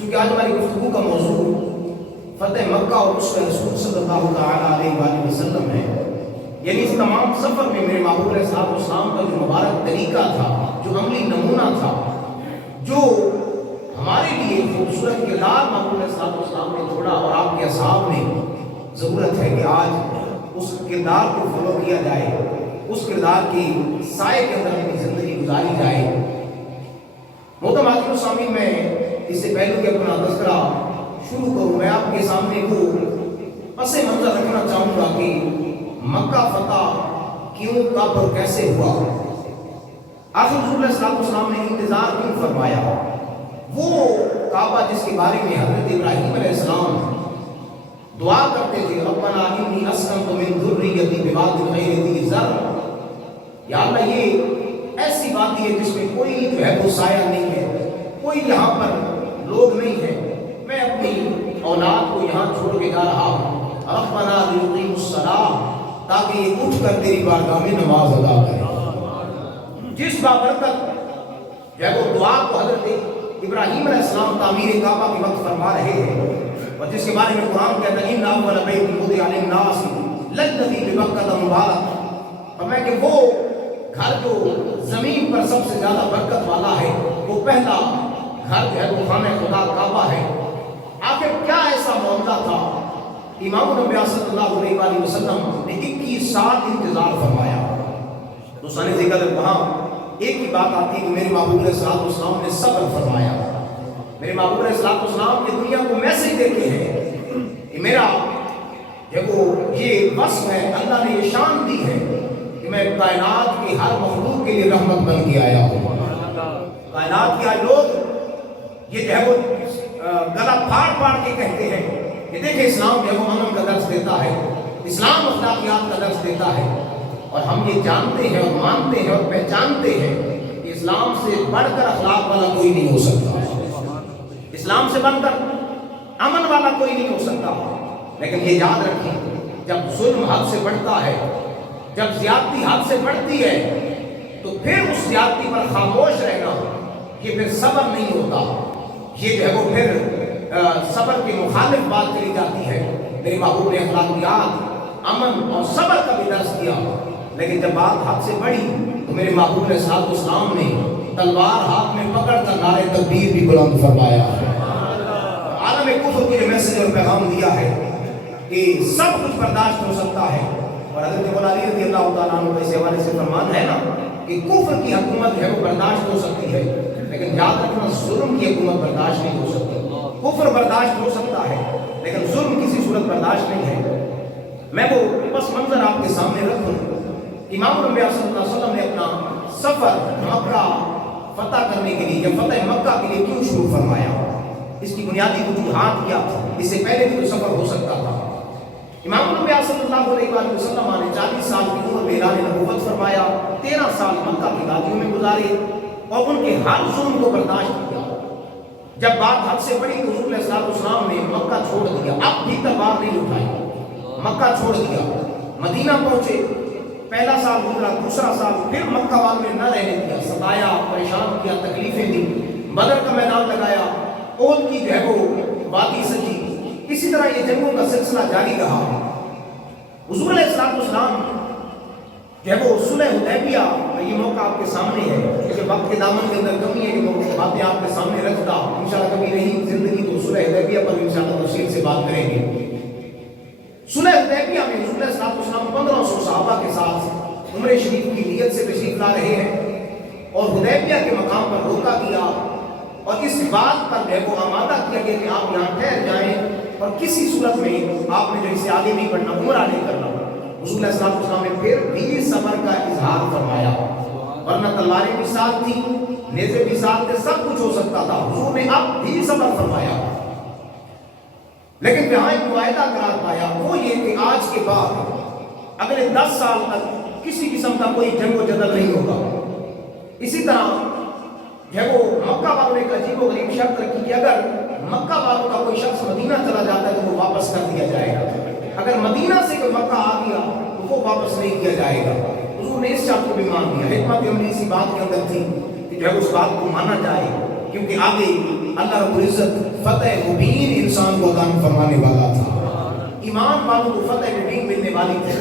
چونکہ آج ہماری گفتگو کا موضوع فتح مکہ اور اسوہ رسول صلی اللہ تعالیٰ علیہ وآلہ وسلم ہے، یعنی اس تمام سفر میں میرے محبوب علیہ السلام کا جو مبارک طریقہ تھا، جو عملی نمونہ تھا، جو ہمارے لیے خوبصورت کردار محبوب علیہ السلام نے چھوڑا اور آپ کے اصحاب نے، ضرورت ہے کہ آج اس کردار کو فالو کیا جائے، اس کردار کی سائے کے اندر اپنی زندگی گزاری جائے۔ محترم حاضرین و سامعین، میں اس سے پہلے کہ اپنا تذکرہ شروع کروں، میں آپ کے سامنے کو پس منظر رکھنا چاہوں گا کہ مکہ فتح کیوں، کب اور کیسے ہوا۔ آخر رسول اللہ صلی اللہ علیہ وسلم نے انتظار کیوں فرمایا؟ وہ کعبہ جس کے بارے میں حضرت ابراہیم علیہ السلام دعا کرتے تھے، ربنا انی اسکنت من ذریتی بواد غیر ذی زرع، یا اللہ یہ ایسی وادی ہے جس میں کوئی جو ہے وہ سایہ نہیں ہے، کوئی یہاں پر لوگ نہیں ہے، میں اپنی اولاد کو یہاں چھوڑ کے جا رہا ہوں، ربنا لیقیموا الصلاۃ، تاکہ یہ اٹھ کر تیری بارگاہ میں نماز ادا کریں۔ جس بابرکت جو ہے وہ دعا کو حضرت ابراہیم علیہ السلام تعمیر کعبہ کے وقت فرما رہے ہیں، اور جس کے بارے میں قرآن کہتا ہے ان اول بیت وضع للناس للذی ببکۃ مبارک، فرمایا کہ وہ گھر جو زمین پر سب سے زیادہ برکت والا ہے، وہ پہلا گھر جو ہے وہ خانہ خدا کعبہ ہے۔ آخر کیا ایسا معاملہ تھا؟ امام الانبیاء صلی اللہ علیہ وآلہ وسلم نے 21 سال انتظار فرمایا۔ دوستان ذکر وہاں ایک ہی بات آتی ہے کہ میرے محبوب علیہ السلام نے صبر فرمایا۔ میرے محبوب علیہ السلام نے دنیا کو میسج دیتے ہیں کہ میرا یہ وصف ہے، اللہ نے یہ شان دی ہے کہ میں کائنات کی ہر مخلوق کے لیے رحمت بن کے آیا ہوں۔ کائنات کے آج لوگ یہ جو ہے وہ گلا پھاڑ پھاڑ کے کہتے ہیں کہ دیکھیں اسلام جو ہے وہ امن کا درس دیتا ہے، اسلام اخلاقیات کا درس دیتا ہے، اور ہم یہ جانتے ہیں اور مانتے ہیں اور پہچانتے ہیں کہ اسلام سے بڑھ کر اخلاق والا کوئی نہیں ہو سکتا، اسلام سے بڑھ کر امن والا کوئی نہیں ہو سکتا۔ لیکن یہ یاد رکھیں، جب ظلم حد سے بڑھتا ہے، جب زیادتی حد سے بڑھتی ہے، تو پھر اس زیادتی پر خاموش رہنا یہ پھر صبر نہیں ہوتا، یہ جو ہے وہ پھر صبر کے مخالف بات چلی جاتی ہے۔ میرے محبوب نے اخلاقیات، امن اور صبر کا بھی درس دیا، لیکن جب بات حد سے بڑھی تو میرے محبوب علیہ السلام نے تلوار ہاتھ میں پکڑ کر نعرہ تکبیر بھی بلند فرمایا۔ عالم کفر کو یہ میسج اور پیغام دیا ہے کہ سب کچھ برداشت ہو سکتا ہے، اور حضرت مولا علی رضی اللہ تعالیٰ عنہ کا اس حوالے سے فرمان ہے نا کہ کفر کی حکومت ہے وہ برداشت ہو سکتی ہے، لیکن یاد رکھنا ظلم کی حکومت برداشت نہیں ہو سکتی۔ کفر برداشت ہو سکتا ہے لیکن ظلم کسی صورت برداشت نہیں ہے۔ میں وہ پس منظر آپ کے سامنے رکھوں، امام الانبیاء صلی اللہ علیہ وسلم نے اپنا سفر مکہ فتح کرنے کے لیے یا فتح مکہ کے لیے کیوں شروع فرمایا؟ اس کی بنیادی وجوہات کیا تھا؟ اس سے پہلے بھی تو سفر ہو سکتا تھا۔ امام الانبیاء صلی اللہ علیہ وآلہ وسلم نے 40 سال کی عمر میں اعلان نبوت فرمایا، 13 سال مکہ کی وادیوں میں گزارے اور ان کے ہر ظلم کو برداشت کیا۔ جب بات حد سے بڑی تو رسول اللہ صلی اللہ علیہ وسلم نے مکہ چھوڑ دیا، اب بھی تلوار نہیں اٹھائی، مکہ چھوڑ دیا، مدینہ پہنچے، پہلا سال گزرا، دوسرا سال پھر مکہ والوں نے نہ رہنے دیا، ستایا، پریشان کیا، تکلیفیں دی، بدر کا میدان لگایا، احد کی جو ہے وہ وادی سجی، اسی طرح یہ جنگوں کا سلسلہ جاری رہا۔ حضور علیہ السلام جو ہے وہ صلح حدیبیہ، یہ موقع آپ کے سامنے ہے، کہ وقت کے دامن کے اندر کمی ہے کہ باتیں آپ کے سامنے رکھتا، انشاءاللہ کبھی رہی زندگی تو صلح حدیبیہ پر انشاءاللہ تفصیل سے بات کریں گے۔ صلح حدیبیہ میں رسول اللہ صلی اللہ علیہ وسلم 1500 صحابہ کے ساتھ عمرہ شریف کی نیت سے تشریف لا رہے ہیں، اور حدیبیہ کے مقام پر روکا گیا اور اس بات پر جو ہے وہ آمادہ کیا گیا کہ آپ یہاں ٹھہر جائیں اور کسی صورت میں آپ نے جو اسے آگے نہیں بڑھنا، عمرہ نہیں کرنا۔ رسول اللہ صلی اللہ علیہ وسلم نے پھر بھی صبر کا اظہار فرمایا، ورنہ تلواریں بھی ساتھ تھی، نیزے بھی ساتھ تھے، سب کچھ ہو سکتا تھا، حضور نے اب بھی صبر فرمایا۔ لیکن جہاں ایک معاہدہ قرار پایا وہ یہ کہ آج کے بعد اگلے 10 سال تک کسی قسم کا کوئی جنگ و جدل نہیں ہوگا۔ اسی طرح جو ہے وہ مکہ والوں نے ایک عجیب و غریب شرط رکھی کہ اگر مکہ والوں کا کوئی شخص مدینہ چلا جاتا ہے تو وہ واپس کر دیا جائے گا، اگر مدینہ سے کوئی مکہ آ گیا تو وہ واپس نہیں کیا جائے گا۔ حضور نے اس شرط کو بھی مان لیا۔ حکمت عملی اسی بات کے اندر تھی کہ جو ہے اس بات کو مانا جائے کیونکہ آگے اللہ رب العزت فتح مبین انسان کو عطا فرمانے والا تھا، ایمان والوں کو فتح مبین ملنے والی تھی۔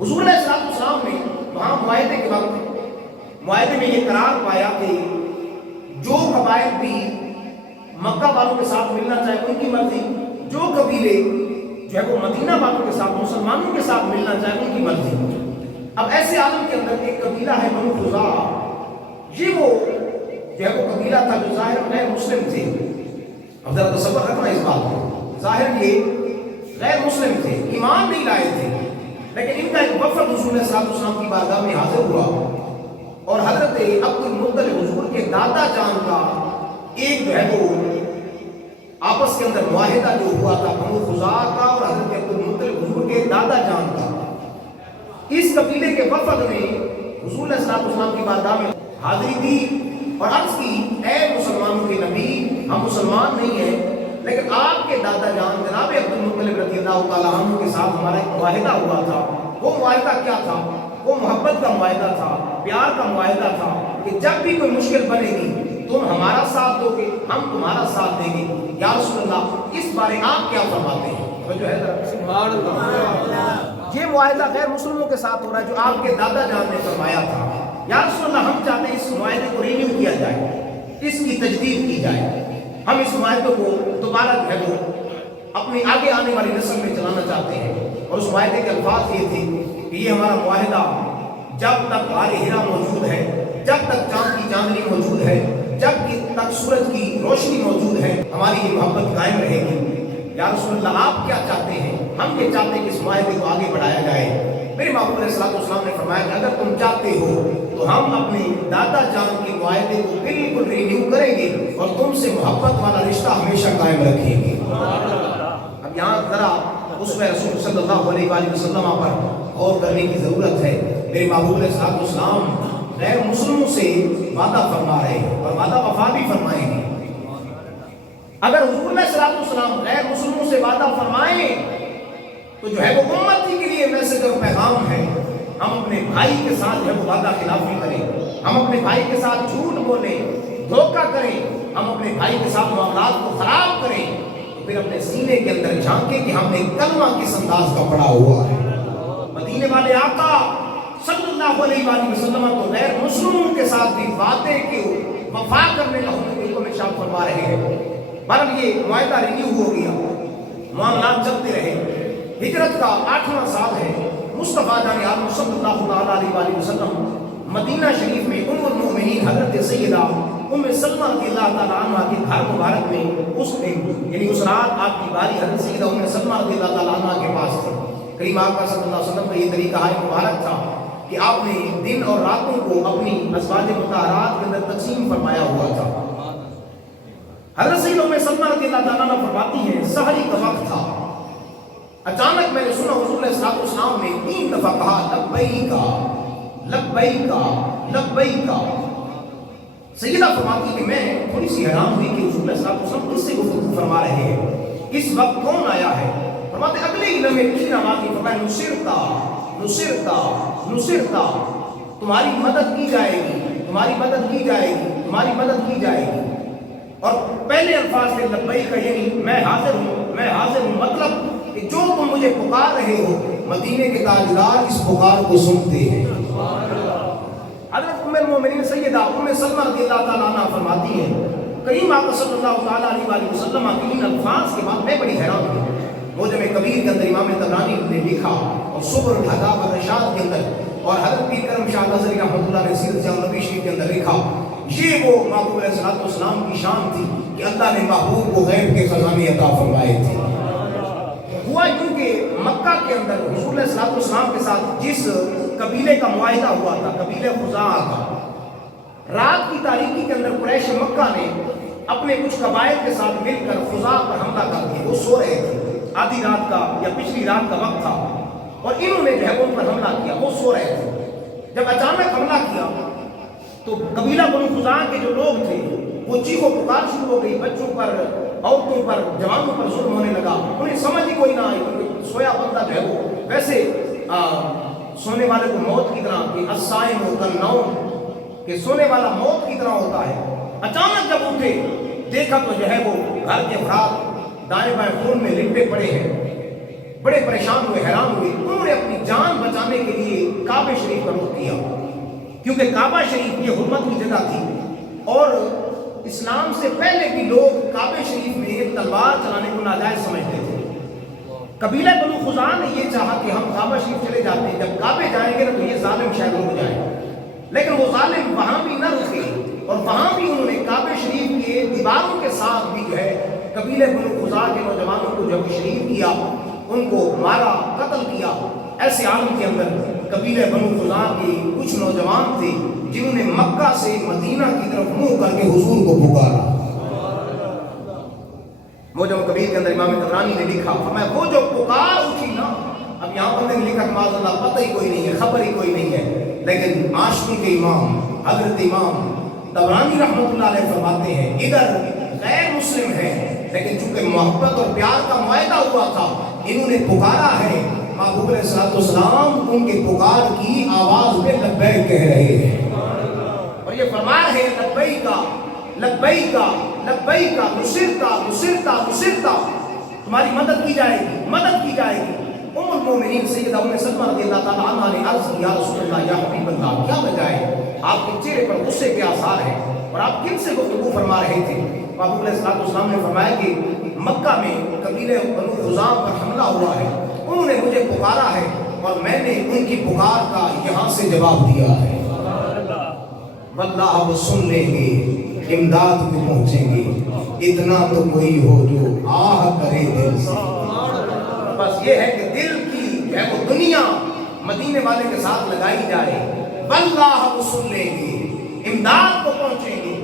حضور علیہ السلام نے وہاں معاہدے کے وقت معاہدے میں یہ قرار پایا کہ جو قبائل بھی مکہ والوں کے ساتھ ملنا چاہے ان کی مرضی، جو قبیلے جو ہے وہ مدینہ والوں کے ساتھ مسلمانوں کے ساتھ ملنا چاہے ان کی مرضی۔ اب ایسے عالم کے اندر ایک قبیلہ ہے بنو خزاعہ، یہ وہ جو ہے وہ قبیلہ تھا جو ظاہر غیر مسلم تھے۔ اب ذرا تصور رکھنا اس بات کو، ظاہر یہ غیر مسلم تھے، ایمان نہیں لائے تھے، لیکن ان کا ایک وفد حضور صلی اللہ علیہ وسلم کی بارگاہ میں حاضر ہوا اور حضرت عبد المطلب حضور کے دادا جان کا ایک جو ہے وہ آپس کے اندر معاہدہ جو ہوا تھا بنو خزاعہ کا اور حضرت عبد المطلب حضور کے دادا جان کا، اس قبیلے کے وفد نے حضور صلی اللہ علیہ وسلم کی بارگاہ میں حاضری دی اور عرض کی، اے مسلمانوں کے نبی، ہم مسلمان نہیں ہیں لیکن آپ کے دادا جان جناب عبد المطلب رضی اللہ تعالیٰ عنہ کے ساتھ ہمارا ایک معاہدہ ہوا تھا۔ وہ معاہدہ کیا تھا؟ وہ محبت کا معاہدہ تھا، پیار کا معاہدہ تھا کہ جب بھی کوئی مشکل بنے گی تم ہمارا ساتھ دو گے، ہم تمہارا ساتھ دیں گے۔ یا رسول اللہ اس بارے آپ کیا فرماتے ہیں؟ جو ہے سبحان اللہ، یہ معاہدہ غیر مسلموں کے ساتھ ہو رہا ہے جو آپ کے دادا جان نے فرمایا تھا۔ یا رسول اللہ ہم چاہتے ہیں اس معاہدے کو رینیو کیا جائے، اس کی تجدید کی جائے، ہم اس معاہدے کو دوبارہ جو ہے وہ اپنی آگے آنے والی نسل میں چلانا چاہتے ہیں۔ اور اس معاہدے کے الفاظ یہ تھے کہ یہ ہمارا معاہدہ جب تک غار ہرا موجود ہے، جب تک چاند کی چاندنی موجود ہے، جب تک سورج کی روشنی موجود ہے، ہماری یہ محبت قائم رہے گی۔ یا رسول اللہ آپ کیا چاہتے ہیں؟ ہم یہ چاہتے ہیں کہ اس معاہدے کو آگے بڑھایا جائے۔ میرے محبوب علیہ السلام نے فرمایا کہ اگر تم چاہتے ہو تو ہم اپنے دادا جان کے معاہدے کو بالکل رینیو کریں گے اور تم سے محبت والا رشتہ ہمیشہ قائم رکھیں گے۔ اب یہاں ذرا اسوہ رسول صلی اللہ علیہ وآلہ وسلم پر غور کرنے کی ضرورت ہے۔ میرے محبوب علیہ السلام غیر مسلموں سے وعدہ فرما رہے ہیں اور وعدہ وفا بھی فرمائیں گے۔ اگر حضور علیہ السلام غیر مسلموں سے وعدہ فرمائیں تو جو ہے وہ امتی کے لیے میسج اور پیغام ہے، ہم اپنے بھائی کے ساتھ جو ہے وہ وعدہ خلافی کریں، ہم اپنے بھائی کے ساتھ جھوٹ بولیں، دھوکہ کریں، ہم اپنے بھائی کے ساتھ معاملات کو خراب کریں تو پھر اپنے سینے کے اندر جھانکیں کہ ہم نے کلمہ کس انداز کا پڑھا ہوا ہے۔ مدینے والے آقا صلی اللہ علیہ وآلہ وسلم تو غیر مسلموں کے ساتھ بھی وعدے کے وفا کرنے کا حکم ارشاد فرما رہے ہیں۔ بہرحال یہ معاہدہ رینیو ہو گیا، معاملات چلتے رہے۔ ہجرت کا 8واں سال ہے، مصطفیٰ جان عالم صلی اللہ علیہ وآلہ وسلم مدینہ شریف میں ام المؤمنین حضرت سیدہ ام سلمہ رضی اللہ تعالیٰ عنہ کے گھر مبارک میں اس دن یعنی اس رات آپ کی باری حضرت سیدہ ام سلمہ رضی اللہ تعالیٰ عنہ کے پاس تھی۔ کریم آقا صلی اللہ علیہ وسلم کا یہ طریقہ مبارک تھا کہ آپ نے دن اور راتوں کو اپنی ازواج مطہرات کے اندر تقسیم فرمایا ہوا تھا۔ حضرت سیدہ ام سلمہ رضی اللہ تعالیٰ عنہ فرماتی ہیں سحری کا وقت تھا، اچانک میں نے سنا حضور علیہ السلام نے 3 دفعہ کہا لبیکا لبیکا لبیکا۔ سیدہ فرماتی کہ میں تھوڑی سی حیران ہوئی کہ حضور علیہ السلام کس سے گفتگو فرما رہے ہیں، اس وقت کون آیا ہے؟ فرماتے اگلے ہی لمحے تین آواز کی فرمایا نصرتا نصرتا نصرتا، تمہاری مدد کی جائے گی، تمہاری مدد کی جائے گی، تمہاری مدد کی جائے گی۔ اور پہلے الفاظ سے لبیک یعنی میں حاضر ہوں، میں حاضر ہوں، مطلب کہ جو تم مجھے پکار رہے ہو مدینے کے تاجدار اس پکار کو سنتے ہیں۔ حضرت ام المؤمنین سیدہ ام سلمہ رضی اللہ تعالیٰ عنہ فرماتی ہے کریم آقا صلی اللہ تعالیٰ علیہ وآلہ وسلم کے ان الفاظ کے بعد میں بڑی حیران ہوئی۔ موجم کبیر کے اندر امام طبرانی نے لکھا اور سبل الہداب والرشاد کے اندر اور حضرت پیر کرم شاہ نظری رحمۃ اللہ نے سیرت جامع نبی شریف کے اندر لکھا، یہ وہ محبوب علیہ السلام کی شان تھی کہ اللہ نے محبوب کو غیب کے خزانے عطا فرمائے تھے۔ ہوا یوں کہ مکہ کے اندر حضور علیہ السلام کے ساتھ جس قبیلے کا معاہدہ ہوا تھا، قبیلہ خزاعہ کا، رات کی تاریکی کے اندر قریش مکہ نے اپنے کچھ قبائل کے ساتھ مل کر خزاعہ پر حملہ کر دیا۔ وہ سو رہے تھے، آدھی رات کا یا پچھلی رات کا وقت تھا اور انہوں نے جو ہے ان پر حملہ کیا، وہ سو رہے تھے۔ جب اچانک حملہ کیا تو قبیلہ بنو خزاعہ کے جو لوگ تھے وہ چیخ و پکار شروع ہو گئی، بچوں پر، عورتوں پر، جوانوں پر ظلم ہونے لگا۔ انہیں سمجھ ہی کوئی نہ آئی کیونکہ سویا بندہ جو ہے وہ ویسے سونے والے کو موت کی طرح کہ الصائم کالنوم، کہ سونے والا موت کی طرح ہوتا ہے، اچانک جب اٹھے دیکھا تو جو ہے وہ گھر کے افراد دائیں بائیں خون میں لپٹے پڑے ہیں، بڑے پریشان ہوئے، حیران ہوئے۔ انہوں نے اپنی جان بچانے کے لیے کعبہ شریف کا رخ کیا، کیونکہ کعبہ شریف یہ حرمت کی جگہ تھی، اور اسلام سے پہلے بھی لوگ کعبہ شریف میں ایک تلوار چلانے کو ناجائز سمجھتے تھے۔ قبیلہ بنو خزاعہ نے یہ چاہا کہ ہم کعبہ شریف چلے جاتے ہیں، جب کعبے جائیں گے نا تو یہ ظالم شاید رک جائے، لیکن وہ ظالم وہاں بھی نہ رکے، اور وہاں بھی انہوں نے کعبہ شریف کے دیواروں کے ساتھ بھی جو ہے قبیلہ بنو خزاعہ کے نوجوانوں کو جب شریک کیا، ان کو مارا، قتل کیا۔ ایسے عالم کے اندر قبیلہ بنو خزاعہ کے کچھ نوجوان تھے جنہوں نے مکہ سے مدینہ کی طرف منہ کر کے حضور کو پکارا۔ موجم کبیر کے اندر امام طبرانی نے لکھا، فرمایا وہ جو پکار اٹھی نا، اب یہاں پر نے لکھا معاذ اللہ پتہ ہی کوئی نہیں ہے، خبر ہی کوئی نہیں ہے، لیکن عاشقوں کے امام حضرت امام طبرانی رحمۃ اللہ علیہ فرماتے ہیں ادھر غیر مسلم ہے، لیکن چونکہ محبت اور پیار کا معاہدہ ہوا تھا، انہوں نے پکارا ہے، محبوب علیہ الصلوۃ والسلام ان کے پکار کی آواز میں لبیک کہہ رہے ہیں، اور یہ فرما رہے ہیں لبیکا لبیکا لبیکا نصرتا نصرتا نصرتا، تمہاری مدد کی جائے گی، مدد کی جائے گی۔ ام المومنین سیدہ ام سلمہ رضی اللہ تعالیٰ عنہ نے عرض کی یا رسول اللہ یا حبیب اللہ، کیا وجہ ہے؟ آپ کے چہرے پر غصے کے آثار ہیں، اور آپ کن سے گفتگو فرما رہے تھے؟ محبوب علیہ الصلوۃ والسلام نے فرمایا کہ مکہ میں قبیلہ بنو خزاعہ پر حملہ ہوا ہے، انہوں نے مجھے پکارا ہے، اور میں نے ان کی پکار کا یہاں سے جواب دیا ہے۔ واللہ وہ سن لیں گے، امداد کو پہنچیں گے، اتنا تو کوئی ہو جو آہ کرے دل سے۔ بس یہ ہے کہ دل کی ہے وہ دنیا مدینے والے کے ساتھ لگائی جائے، واللہ وہ سن لیں گے، امداد کو پہنچیں گے۔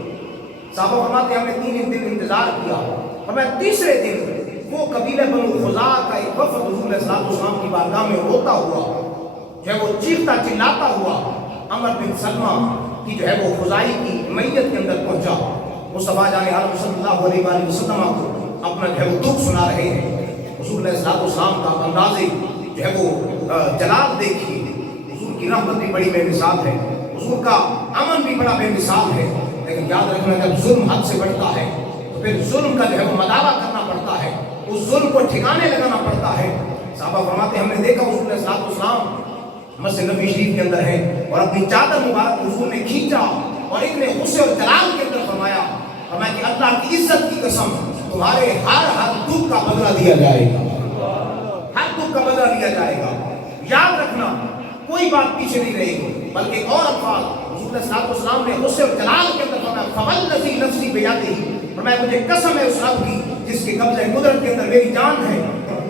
صحابہ فرماتے ہیں ہم نے 3 دن انتظار کیا، اور میں تیسرے دن وہ قبیلہ بنو خزاعہ کا ایک وفد حضور علیہ الصلوۃ والسلام کی بارگاہ میں روتا ہوا، جو ہے وہ چیختا چلاتا ہوا عمر بن سلمہ کی جو ہے وہ خزائی کی میت کے اندر پہنچا۔ مصطفیٰ جان عالم صلی اللہ علیہ وآلہ وسلم کو اپنا جو ہے وہ دکھ سنا رہے ہیں۔ حضور علیہ الصلوۃ والسلام کا انداز جو ہے وہ جلال دیکھیے، حضور کی رحمت بھی بڑی بے مثال ہے، حضور کا امن بھی بڑا بے مثال ہے، لیکن یاد رکھنا جب ظلم حد سے بڑھتا ہے تو پھر ظلم کا جو ہے وہ مداوع کرنا پڑتا ہے، اس ظلم کو ٹھکانے لگانا پڑتا ہے۔ صحابہ فرماتے ہیں ہم نے دیکھا حضور علیہ الصلوۃ والسلام مسجد نبوی شریف کے اندر ہے، اور اپنی چادر مبارک حضور نے کھینچا اور اتنے غصے اور جلال کے اندر فرمایا کہ اللہ کی عزت کی قسم تمہارے ہر دکھ کا بدلہ دیا جائے گا، ہر دکھ کا بدلہ دیا جائے گا۔ یاد رکھنا کوئی بات پیچھے نہیں رہے گی، بلکہ ایک اور الفاظ حضور علیہ الصلوۃ والسلام نے غصے اور جلال کے اندر فرمایا فوالذی نفسی بیدہ، فرمایا مجھے قسم ہے اس رب کی جس کے قبضہ قدرت کے اندر میری جان ہے،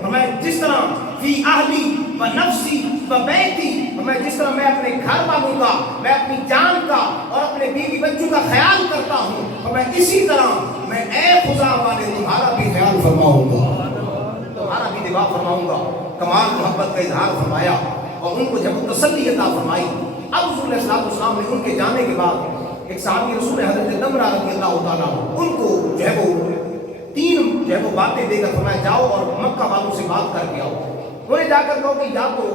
فرمایا جس طرح فی اہلی و نفسی و بیتی، فرمایا جس طرح میں اپنے گھر والوں کا، میں اپنی جان کا اور اپنے بیوی بچوں کا خیال کرتا ہوں، فرمایا اسی طرح میں اے خزاعہ والے تمہارا بھی خیال فرماؤں گا، تمہارا بھی دفاع فرماؤں گا۔ کمال محبت کا اظہار فرمایا اور ان کو جب تسلی عطا فرمائی۔ اب رسول اللہ صلی اللہ علیہ وسلم نے ان کے جانے کے بعد ایک صحابی رسول حضرت دمرہ رضی اللہ تعالیٰ ان کو جو ہے وہ 3 جو ہے وہ باتیں دے کر فرمایا جاؤ اور مکہ والوں سے بات کر کے آؤ۔ انہیں جا کر کہو کہ یا تو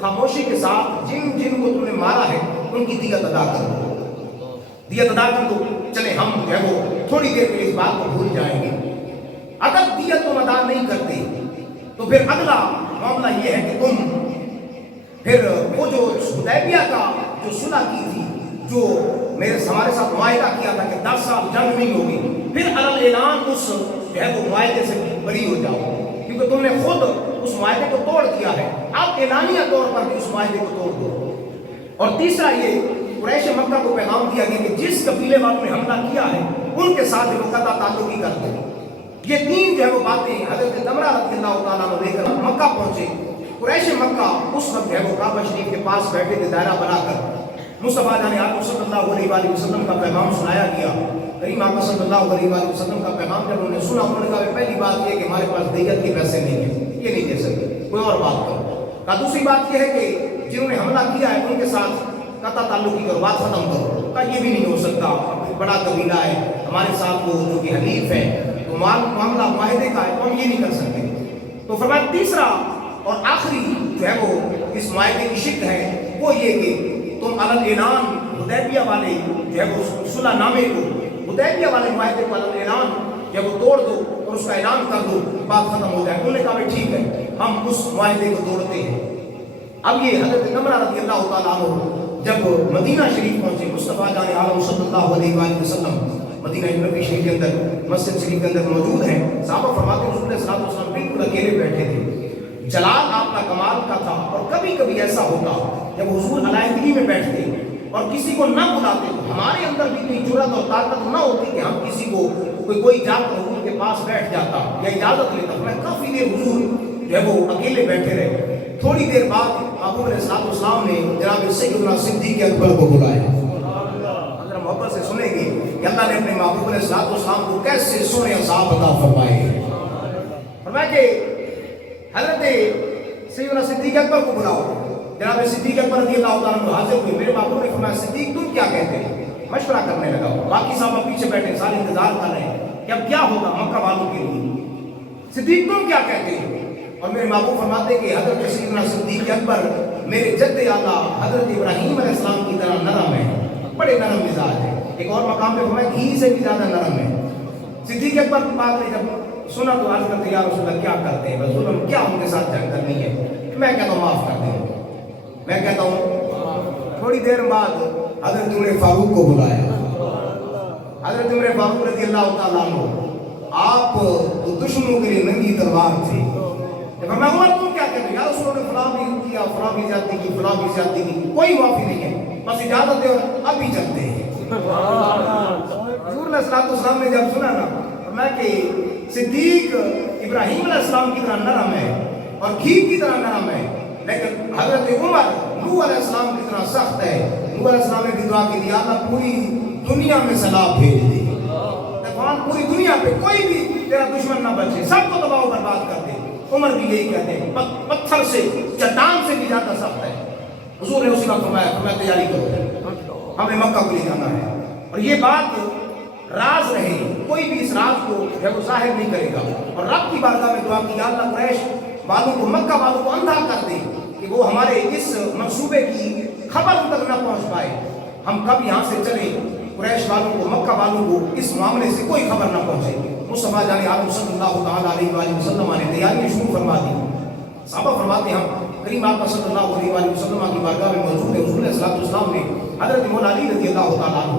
خاموشی کے ساتھ جن جن کو تم نے مارا ہے ان کی دیت ادا کر دو، دیت ادا کر دو، چلے ہم جو ہے وہ تھوڑی دیر کے لیے اس بات کو بھول جائیں گے۔ اگر دیت تم ادا نہیں کرتے تو پھر اگلا معاملہ یہ ہے کہ تم پھر وہ جو حدیبیہ کا جو صلح کی تھی، جو ہمارے ساتھ معاہدہ کیا تھا کہ 10 سال جنگ نہیں ہوگی، پھر علی اعلان اس جو ہے وہ معاہدے سے بری ہو جاؤ، کیونکہ تم نے خود اس معاہدے کو توڑ دیا ہے، اب اعلانیہ طور پر بھی اس معاہدے کو توڑ دو۔ اور تیسرا یہ قریش مکہ کو پیغام دیا گیا کہ جس قبیلے والوں نے حملہ کیا ہے ان کے ساتھ وہ قطع تعلقی کر دو۔ یہ 3 جو ہے وہ باتیں حضرت دمرہ رضی اللہ تعالیٰ عنہ لے کر مکہ پہنچے۔ قریش مکہ اس وقت جو ہے وہ کعبہ شریف کے پاس بیٹھے تھے دائرہ بنا کر، مصطفیٰ جان عالم صلی اللہ علیہ وآلہ وسلم کا پیغام سنایا گیا۔ کریم آقا صلی اللہ علیہ وآلہ وسلم کا پیغام جب انہوں نے سنا، انہوں نے کہا پہلی بات یہ کہ ہمارے پاس دیت کے پیسے نہیں ہیں، یہ نہیں دے سکتے، کوئی اور بات کرو۔ کہا دوسری بات یہ ہے کہ جنہوں نے حملہ کیا ہے ان کے ساتھ قطع تعلقی کرو، بات ختم کرو۔ کہا یہ بھی نہیں ہو سکتا، بڑا قبیلہ ہے ہمارے ساتھ وہ جو کہ حلیف ہے، تو معاملہ معاہدے کا ہے تو ہم یہ نہیں کر سکتے۔ تو فرمایا تیسرا اور آخری جو ہے وہ اس معاہدے کی شکل ہے وہ یہ کہ تم علی اعلان حدیبیہ والے جو ہے وہ صلح نامے کو حدیبیہ والے معاہدے کا اعلان جب وہ توڑ دو اور اس کا اعلان کر دو بات ختم ہو جائے. انہوں نے کہا بھائی ٹھیک ہے ہم اس معاہدے کو توڑتے ہیں. اب یہ حضرت نمرہ رضی اللہ تعالیٰ عنہ جب مدینہ شریف پہنچے, مصطفیٰ جان عالم صلی اللہ علیہ وآلہ وسلم مدینہ نبوی شریف کے اندر مسجد شریف کے اندر موجود ہیں. صحابہ فرماتے ہیں رسول اللہ صلی اللہ علیہ وسلم بالکل اکیلے بیٹھے تھے. جلال آپ کا کمال کا تھا, اور کبھی کبھی ایسا ہوتا جب حضور علیحدگی میں بیٹھتے اور کسی کو نہ بلاتے تو ہمارے اندر بھی اتنی جرأت اور طاقت نہ ہوتی کہ ہم کسی کو کوئی جا کر حضور کے پاس بیٹھ جاتا یا اجازت لیتا. میں کافی دیر حضور جو ہے وہ اکیلے بیٹھے رہے. تھوڑی دیر بعد محبوب علیہ السلام نے جناب سیدنا صدیق اکبر کو بلایا. اگر محبت سے سنیں گے کہ اللہ نے اپنے محبوب علیہ السلام کو کیسے سونے اصحاب عطا فرمائے. فرمایا کہ حضرت سیدنا صدیق اکبر کو بلاؤ. جناب صدیق اکبر رضی اللہ تعالیٰ عنہ حاضر ہوئے. میرے محبوب نے فرمایا صدیق تم کیا کہتے ہیں؟ مشورہ کرنے لگا. باقی صاحب پیچھے بیٹھے سارے انتظار کر رہے ہیں کہ اب کیا ہوگا مکہ والوں کے لیے. صدیق تم کیا کہتے ہیں؟ اور میرے محبوب فرماتے کہ حضرت سیدنا صدیق اکبر میرے جد اعلیٰ حضرت ابراہیم علیہ السلام کی طرح نرم ہے, بڑے نرم مزاج ہے. ایک اور مقام پہ فرمایا گھی سے بھی زیادہ نرم ہے. صدیق اکبر کی بات نے جب سنا تو عرض کرتے یا رسول اللہ کیا کرتے ہیں, بس ظلم کیا ان کے ساتھ جنگ کرنی ہے. میں کہتا ہوں معاف کر دیں. میں کہتا ہوں تھوڑی دیر بعد حضرت عمر فاروق کو بلایا. حضرت عمر فاروق رضی اللہ تعالیٰ عنہ آپ تو دشمنوں کے لیے ننگی تلوار تھے. میں عمر تم کیا کہتے ہیں؟ یا رسول اللہ نے فلاں بھی کیا, فلاں بھی زیادتی کی, فلاں بھی زیادتی کی, کوئی معافی نہیں ہے, بس اجازت دے اور اب ہی چلتے ہیں. حضور علیہ السلام نے جب سنا نا میں کہ صدیق ابراہیم علیہ السلام کی طرح نرم ہے اور گھی کی طرح نرم ہے, لیکن حضرت عمر نوح علیہ السلام کی طرح سخت ہے. نوح علیہ السلام نے بھی دعا کی دیا اللہ پوری دنیا میں سیلاب بھیج دے, پوری دنیا پہ کوئی بھی تیرا دشمن نہ بچے, سب کو تباہ و برباد کر دے. عمر بھی یہی کہتے ہیں پتھر سے چٹان سے بھی زیادہ سخت ہے. حضور نے اسی وقت فرمایا تیاری کرو, ہمیں مکہ کو لے جانا ہے. اور یہ بات راز رہے, کوئی بھی اس راز کو وہ ظاہر نہیں کرے گا. اور رب کی بارگاہ میں دعا کی یا اللہ قریش والوں کو, مکہ والوں کو اندھا کر دے کہ وہ ہمارے اس منصوبے کی خبر ان تک نہ پہنچ پائے. ہم کب یہاں سے چلے, قریش والوں کو, مکہ والوں کو اس معاملے سے کوئی خبر نہ پہنچے. مصطفیٰ جان عالم صلی اللہ تعالیٰ علیہ وآلہ وسلم نے تیاریاں شروع فرما دی. صحابہ فرماتے ہیں ہم کریم آقا صلی اللہ علیہ وآلہ وسلم کی بارگاہ میں موجود ہے. حضور علیہ السلام نے حضرت مولا علی رضی اللہ تعالیٰ عنہ,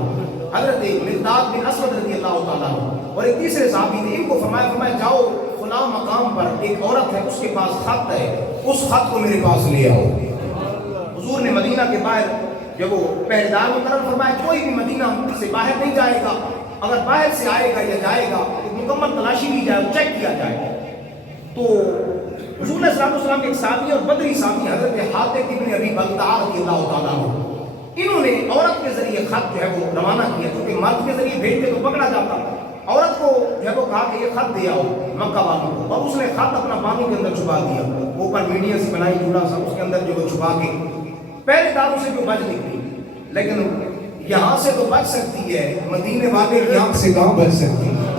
حضرت مقداد بن اسود رضی اللہ تعالیٰ عنہ اور ایک تیسرے صحابی نے ان کو فرمایا جاؤ فلاں مقام پر ایک عورت ہے, اس کے پاس خط ہے, اس خط کو میرے پاس لے آؤ. حضور نے مدینہ کے باہر جب وہ پہریدار مقرر فرمایا کوئی بھی مدینہ سے باہر نہیں جائے گا, اگر باہر سے آئے گا یا جائے گا مکمل تلاشی لی جائے, چیک کیا جائے. تو حضور علیہ السلام کے ایک صحابی اور بدری صحابی حضرت حاتب ابن ابی بلتعہ رضی اللہ تعالیٰ عنہ, انہوں نے عورت کے ذریعے خط جو ہے وہ روانہ کیا, کیونکہ مرد کے ذریعے بھیجتے تو پکڑا جاتا. عورت کو جو ہے وہ کہا کہ یہ خط دے آؤ مکہ والوں کو, اور اس نے خط اپنا بانوں کے اندر چھپا دیا. اوپر میڈیا سے بنائی جوڑا سا, اس کے اندر جو وہ چھپا کے پہلے داروں سے جو بچ نکلی. لیکن یہاں سے تو بچ سکتی ہے, مدینے والے یہاں سے کہاں بچ سکتی ہے.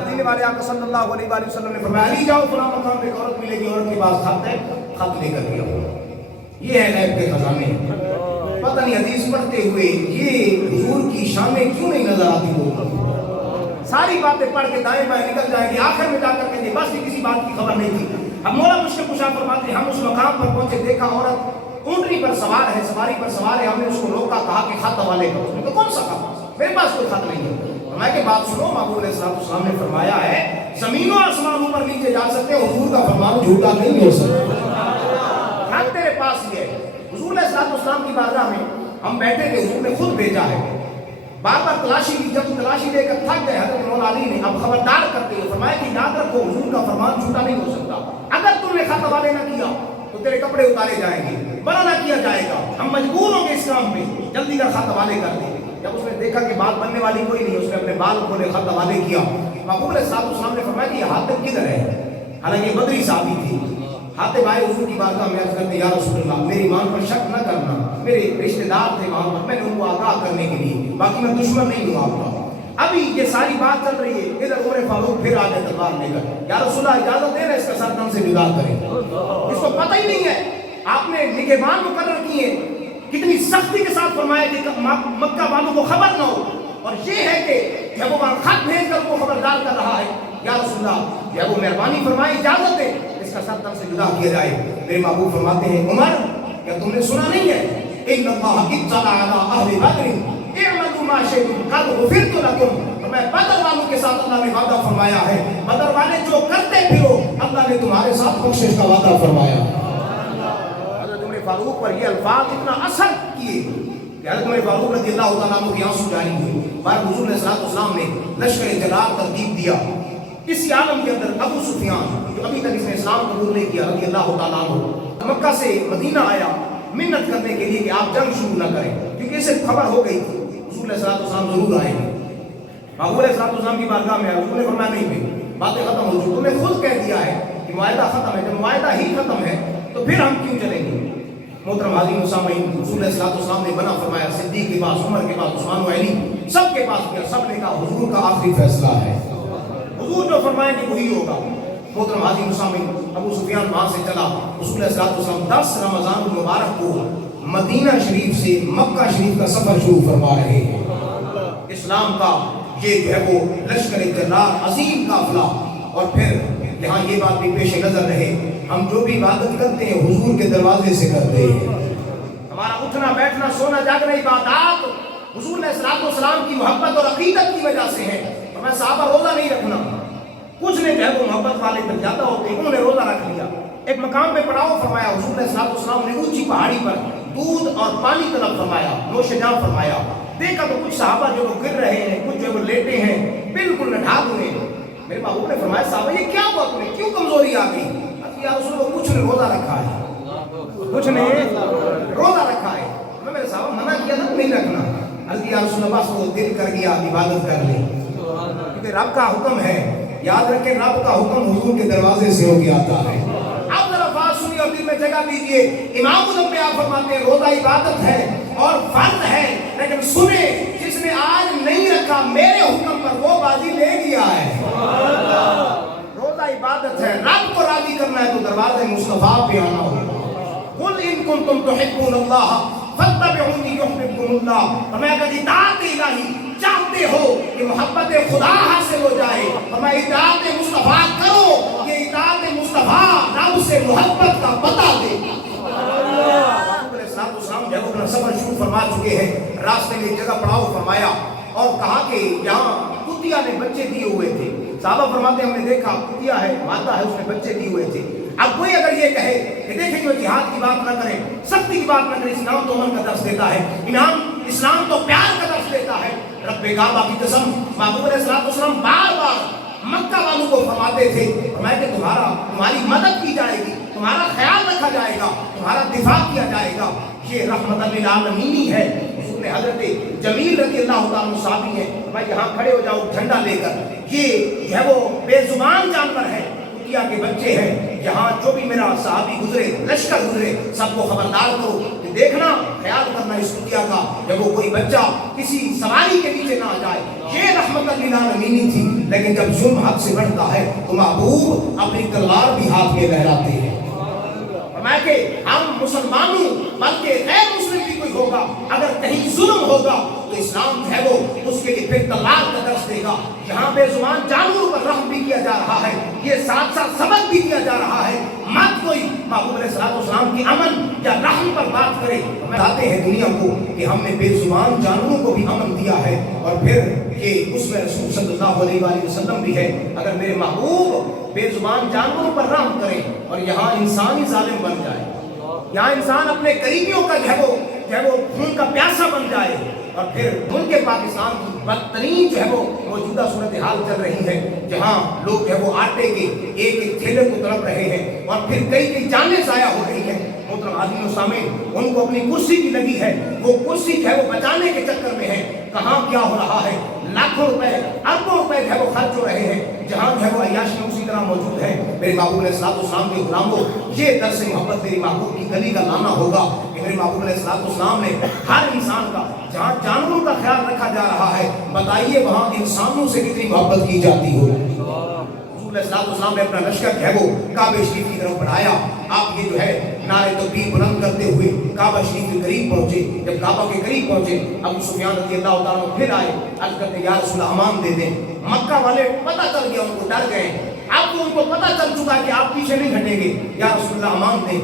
مدینے والے آقا صلی اللہ علیہ وآلہ وسلم نے فرمایا علی جاؤ فلاں مقام پہ عورت ملے گی, عورت کے پاس خط ہے, خط لے کر دیا. یہ ہے غیب کے خزانے. پتہ نہیں حدیث پڑھتے ہوئے یہ حضور کی شانیں کیوں نہیں نظر آتی ہو. ساری باتیں پڑھ کے دائیں بائیں نکل جائیں گی, آخر میں جا کر کہیں گے بس کسی بات کی خبر نہیں تھی. اب مولا مشکل کشا فرماتے ہیں ہم اس مقام پر پہنچے, دیکھا عورت اونٹنی پر سوار ہے, سواری پر سوار ہے. ہم نے اس کو روکا, کہا کہ خط حوالے کرو. اس نے کہا کون سا خط, میرے پاس کوئی خط نہیں ہے. فرمایا کہ بات سنو, محبوب علیہ السلام نے فرمایا ہے زمین و آسمان اوپر نیچے جا سکتے, حضور کا فرمان جھوٹا نہیں ہو سکتا. خط تیرے پاس ہی ہے. حضور علیہ السلام کی بارگاہ میں ہم بیٹھے تھے, حضور نے خود بھیجا ہے. بار بار تلاشی لی, جب تلاشی لے کر تھک گئے حضرت مولا علی نے اب خبردار کرتے ہوئے فرمایا کہ یاد رکھو حضور کا فرمان جھوٹا نہیں ہو سکتا. اگر تم نے خط حوالے نہ کیا تو تیرے کپڑے اتارے جائیں گے, منع نہ کیا جائے گا, ہم مجبور ہوں گے اس کام پہ, جلدی کا خط حوالے کر دیں. جب اس نے دیکھا کہ بات بننے والی کوئی نہیں, اس نے اپنے بال کھولے, خط حوالے کیا. محبوب علیہ السلام نے فرمایا کہ یہ حاتب کدھر ہے, حالانکہ یہ بدری صحابی تھی. حاتب آئے حضور کی بارگاہ میں عرض کرتے یا رسول اللہ میری ایمان پر شک نہ کرنا, میرے رشتہ دار تھے وہاں پر, میں نے ان کو آگاہ کرنے کے لیے, باقی میں دشمن نہیں ہوں آپ کا. ابھی یہ ساری بات چل رہی ہے, ادھر عمر فاروق پھر آ گئے تلوار لے کر, یا رسول اللہ اجازت دے رہے اس کا سر سے جدا کریں. اس کو پتہ ہی نہیں ہے آپ نے نگہبان مقرر کیے, کتنی سختی کے ساتھ فرمایا کہ مکہ والوں کو خبر نہ ہو. اور یہ ہے کہ جب وہ خط بھیج کر کو خبردار کر رہا ہے یا رسول اللہ جب وہ مہربانی فرمائی اجازت ہے اس کا سر تن سے جدا کیا جائے. میرے محبوب فرماتے ہیں عمر کیا تم نے سنا نہیں ہے ان اللہ اطلع علی اہل بدر اعملوا ما شئتم قد غفرت لكم. میں بدر والوں کے ساتھ اللہ نے وعدہ فرمایا ہے بدر والے جو کرتے پھرو اللہ نے تمہارے ساتھ بخشش کا وعدہ فرمایا. حضرت عمر فاروق پر یہ الفاظ اتنا اثر کیے کہ حضرت عمر فاروق رضی اللہ تعالیٰ عنہ کے آنسو جاری ہوئے. بار حضور علیہ السلام نے لشکر جلال ترتیب دیا. اسی عالم کے اندر ابو سفیان جو ابھی تک اس نے اسلام قبول نہیں کیا رضی اللہ تعالیٰ عنہ مکہ سے مدینہ آیا منت کرنے کے لیے کہ آپ جنگ شروع نہ کریں کیونکہ اسے خبر ہو گئی تھی حضور علیہ السلام ضرور آئیں گے. حضور علیہ السلام کی بارگاہ میں حضور نے فرمایا نہیں بھائی باتیں ختم ہو چکی تم نے خود کہہ دیا ہے کہ معاہدہ ختم ہے. جب معاہدہ ہی ختم ہے تو پھر ہم کیوں چلیں گے. محترم حاضرین و سامعین حضور علیہ السلام نے بنا فرمایا صدیق کے پاس عمر کے پاس عثمان و علی سب کے پاس گیا. سب نے کہا حضور کا آخری فیصلہ ہے حضور جو فرمائیں گے وہی ہوگا. محترم حاضرین و سامعین ابو سفیان وہاں سے چلا. رسول علیہ السلام 10 رمضان المبارک کو مدینہ شریف سے مکہ شریف کا سفر شروع فرما رہے ہیں. اسلام کا یہ جو ہے وہ لشکر جلال عظیم قافلہ. اور پھر یہاں یہ بات بھی پیش نظر رہے ہم جو بھی عبادت کرتے ہیں حضور کے دروازے سے کرتے ہیں. ہمارا اٹھنا بیٹھنا سونا جاگنا عبادات حضور علیہ السلام کی محبت اور عقیدت کی وجہ سے ہے. اور میں صحابہ روزہ نہیں رکھنا کچھ نے جو ہے وہ محبت والے تک زیادہ ہوتے ہیں انہوں نے روزہ رکھ لیا. ایک مقام پہ پڑاؤ فرمایا حضور علیہ السلام نے اونچی پہاڑی پر دودھ اور پانی طلب فرمایا نوش جاں فرمایا. دیکھا تو کچھ صحابہ جو وہ گر رہے ہیں کچھ جو وہ لیٹے ہیں بالکل نڈھال ہوئے. میرے محبوب نے فرمایا صحابہ یہ کیا ہوا تمہیں کیوں کمزوری آ گئی. یا رسول اللہ کچھ نے روزہ رکھا ہے کچھ نے روزہ رکھا ہے. میں میرے صحابہ منع کیا تھا نہیں رکھنا. یا رسول اللہ بس وہ دل کر گیا عبادت کر لی کیونکہ رب کا حکم ہے. یاد رکھیں رب کا حکم حضور کے دروازے سے ہو کے آتا ہے. اب ذرا بات سنیے اور دل میں جگہ دیجیے. امام الانبیاء فرماتے ہیں روزہ عبادت ہے اور فرض ہے لیکن سنیں جس نے آج نہیں رکھا میرے حکم پر وہ بازی لے گیا ہے. روزہ عبادت ہے رب کو راضی کرنا ہے تو دروازے مصطفیٰ پہ آنا ہوگا. قل ان کنتم تحبون اللہ فاتبعونی یحببکم اللہ. فرمایا کہ اطاعت الہی چاہتے ہو کہ محبت خدا حاصل ہو جائے فرمایا اطاعت مصطفیٰ کرو. یہ اطاعت مصطفیٰ رب سے محبت کا پتہ دے. جب اپنا سفر شروع فرما چکے ہیں راستے میں ایک جگہ پڑاؤ فرمایا اور کہا کہ یہاں کتیا نے بچے دیے ہوئے تھے. صحابہ فرماتے ہم نے دیکھا کتیا ہے مادہ ہے اس نے بچے دیے ہوئے تھے. اب کوئی اگر یہ کہے کہ دیکھیں جو جہاد کی بات نہ کریں سختی کی بات نہ کریں اسلام تو امن کا درس دیتا ہے اسلام تو پیار کا درس دیتا ہے. رب کعبہ کی قسم محبوب علیہ السلام بار بار مکہ والوں کو فرماتے تھے فرمایا کہ تمہاری مدد کی جائے گی تمہارا خیال رکھا جائے گا تمہارا دفاع کیا جائے گا. یہ رحمت للعالمین ہے. حضور نے حضرت جمیل رضی اللہ تعالیٰ صحابی ہے بھائی یہاں کھڑے ہو جاؤ جھنڈا لے کر. یہ جو ہے وہ بے زبان جانور ہے کتیا کے بچے ہیں. یہاں جو بھی میرا صحابی گزرے لشکر گزرے سب کو خبردار کرو کہ دیکھنا خیال کرنا اس کتیا کا جب وہ کوئی بچہ کسی سواری کے نیچے نہ آ جائے. یہ رحمت للعالمین تھی لیکن جب ظلم حد سے بڑھتا ہے تو محبوب اپنی تلوار بھی ہاتھ میں لہراتے ہیں. فرمایا کہ ہم مسلمانوں بلکہ غیر مسلم بھی کوئی ہوگا اگر کہیں ظلم ہوگا تو اسلام ہے وہ اس کے لیے پھر تلوار کا درس دے گا. یہاں بے زبان جانوروں پر رحم بھی کیا جا رہا ہے یہ ساتھ ساتھ سبق بھی دیا جا رہا ہے. مت کوئی محبوب علیہ السلام کی امن یا رحم پر بات کرے. بتاتے ہیں دنیا کو کہ ہم نے بے زبان جانوروں کو بھی امن دیا ہے اور پھر یہ اس میں رسول صلی اللہ علیہ وآلہ وسلم بھی ہے. اگر میرے محبوب بے زبان جانوروں پر رحم کریں اور یہاں انسان ہی ظالم بن جائے یہاں انسان اپنے قریبیوں کا جو ہے وہ خون کا پیاسا بن جائے اور پھر ملک پاکستان کی بدترین جو ہے وہ موجودہ صورتحال چل رہی ہے جہاں لوگ جو ہے وہ آٹے کے ایک ایک تھیلے کو تڑپ رہے ہیں اور پھر کئی جانیں ضائع ہو رہی ہیں. محترم حاضرین و سامعین ان کو اپنی کرسی کی لگی ہے وہ کرسی جو ہے وہ بچانے کے چکر میں ہے. کہاں کیا ہو رہا ہے لاکھوں روپے اربوں روپے جو ہے وہ خرچ ہو رہے ہیں جہاں جو ہے وہ عیاشیاں اسی طرح موجود ہیں. میرے محبوب علیہ السلام کے غلاموں یہ درس محبت میری محبوب کی گلی کا لانا ہوگا کہ میرے محبوب علیہ السلام نے ہر انسان کا جہاں جانوروں کا خیال رکھا جا رہا ہے بتائیے وہاں انسانوں سے کتنی محبت کی جاتی ہو. حضور علیہ السلام نے اپنا لشکر جو ہے وہ کعبہ شریف کی طرف بڑھایا. آپ یہ جو ہے نعرے تکبیر بلند کرتے ہوئے کعبہ شریف کے قریب پہنچے. جب کعبہ کے قریب پہنچے ابو سفیان رضی اللہ تعالیٰ عنہ پھر آئے, عرض کرتے یا رسول اللہ امان دے دیں. مکہ والے پتہ چل گیا, ان کو ڈر گئے, اب تو ان کو پتہ چل چکا کہ آپ پیچھے نہیں ہٹیں گے. یا رسول اللہ امان دیں.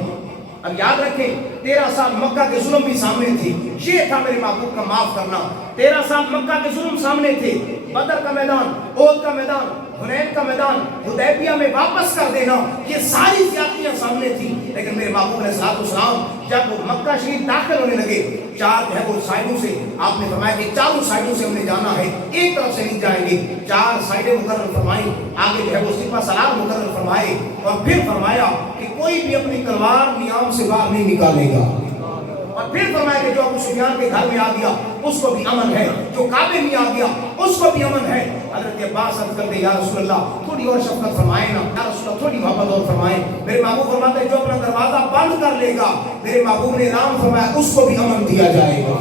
اب یاد رکھیں 13 سال مکہ کے ظلم بھی سامنے تھی, یہ تھا میرے محبوب کا معاف کرنا. 13 سال مکہ کے ظلم سامنے تھے, بدر کا میدان, احد کا میدان, حنین کا میدان, حدیبیہ میں واپس کر دینا, یہ ساری زیادتیاں سامنے تھی. لیکن میرے محبوب علیہ السلام جب وہ مکہ شریف داخل ہونے لگے, 4 جو ہے وہ سائڈوں سے آپ نے فرمایا کہ چاروں سائڈوں سے ہم نے جانا ہے, ایک طرف سے نہیں جائیں گے. 4 سائڈیں مقرر فرمائی, آگے جو ہے وہ سپہ سالار مقرر فرمائے, اور پھر فرمایا کہ کوئی بھی اپنی تلوار نیام سے باہر نہیں نکالے گا. اور پھر فرمایا کہ جو ابو سفیان کے گھر میں آ گیا اس کو بھی امن ہے, جو کعبے میں آ گیا اس کو بھی امن ہے. حضرت عباس عرض کرتے یا رسول اللہ تھوڑی اور شفقت فرمائیں نا, یا رسول اللہ تھوڑی محبت اور فرمائیں. میرے محبوب فرماتے ہیں جو اپنا دروازہ بند کر لے گا, میرے محبوب نے اعلان فرمایا اس کو بھی امن دیا جائے گا.